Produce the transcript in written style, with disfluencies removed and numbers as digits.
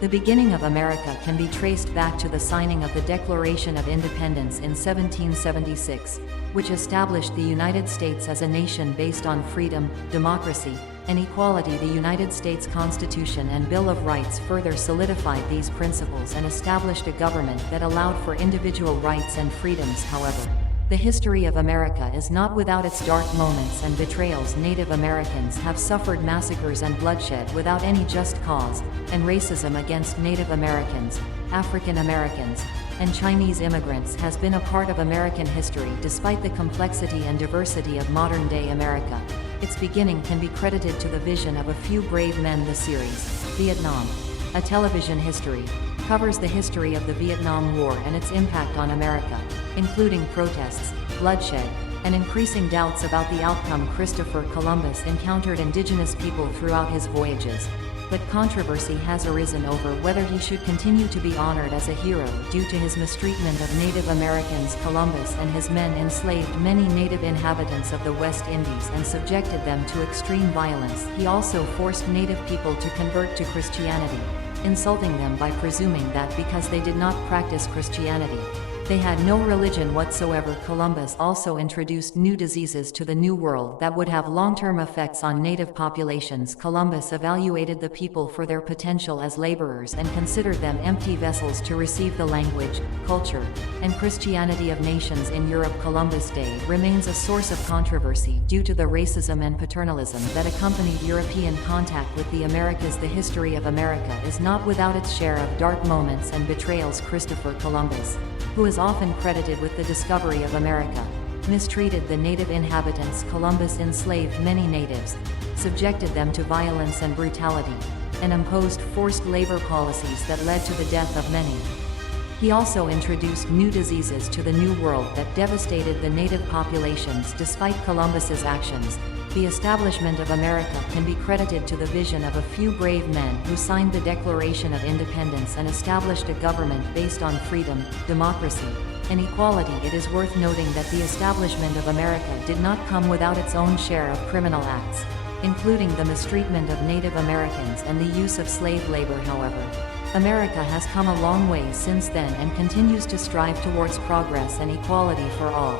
The beginning of America can be traced back to the signing of the Declaration of Independence in 1776, which established the United States as a nation based on freedom, democracy, and equality. The United States Constitution and Bill of Rights further solidified these principles and established a government that allowed for individual rights and freedoms. However, the history of America is not without its dark moments and betrayals. Native Americans have suffered massacres and bloodshed without any just cause, and racism against Native Americans, African Americans, and Chinese immigrants has been a part of American history. Despite the complexity and diversity of modern-day America, its beginning can be credited to the vision of a few brave men. The series, Vietnam, a television history, covers the history of the Vietnam War and its impact on America, including protests, bloodshed, and increasing doubts about the outcome. Christopher Columbus encountered indigenous people throughout his voyages, but controversy has arisen over whether he should continue to be honored as a hero due to his mistreatment of Native Americans. Columbus and his men enslaved many native inhabitants of the West Indies and subjected them to extreme violence. He also forced native people to convert to Christianity, insulting them by presuming that because they did not practice Christianity, they had no religion whatsoever. Columbus also introduced new diseases to the New World that would have long-term effects on native populations. Columbus evaluated the people for their potential as laborers and considered them empty vessels to receive the language, culture, and Christianity of nations in Europe. Columbus Day remains a source of controversy due to the racism and paternalism that accompanied European contact with the Americas. The history of America is not without its share of dark moments and betrayals. Christopher Columbus, who is often credited with the discovery of America, mistreated the native inhabitants. Columbus enslaved many natives, subjected them to violence and brutality, and imposed forced labor policies that led to the death of many. He also introduced new diseases to the New World that devastated the native populations. Despite Columbus's actions, the establishment of America can be credited to the vision of a few brave men who signed the Declaration of Independence and established a government based on freedom, democracy, and equality. It is worth noting that the establishment of America did not come without its own share of criminal acts, including the mistreatment of Native Americans and the use of slave labor. However, America has come a long way since then and continues to strive towards progress and equality for all.